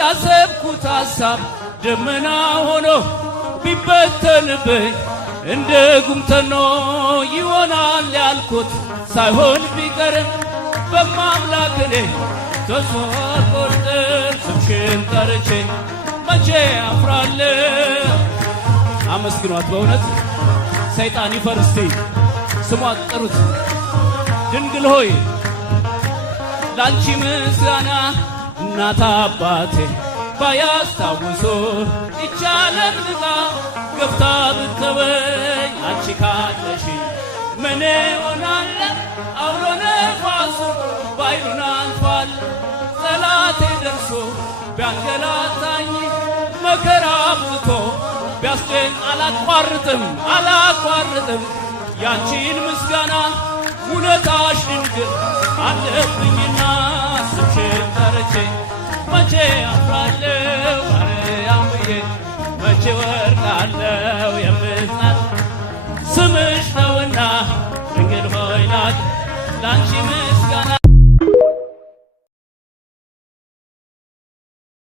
ያሰብኩት ሐሳብ ደመና ሆኖ ቢበተንብኝ እንደ ጉምተኖ ይሆናል ያልኩት ሳይሆን ቢቀርም በማምላክ እኔ ተስፋ አልቆርጥም። ስምሽን ጠርቼ መቼ አፍራለሁ። አመስግኗት በእውነት ሰይጣን ይፈርስቲ ስሟት ጥሩት። ድንግል ሆይ ላንቺ ምስጋና እናት አባቴ ባያስታውሱ ይቻለም ንቃ ገፍታ ብትተወኝ አንቺ ካለሽ ምን ሆናለሁ? አውሎ ነፋሱ ባይሉን አልፏል። ጠላቴ ደርሶ ቢያንገላታኝ መከራ አብዝቶ ቢያስጨን አላቋርጥም ያንቺን ምስጋና ውለታሽ ድንግል አለብኝና ስምሽን ጠርቼ መቼ አፍራለሁ? ማርያም ብዬ መቼ ወርቃለሁ? የምጽናት ስምሽ ነውና ድንግል ሆይ ናት ላንቺ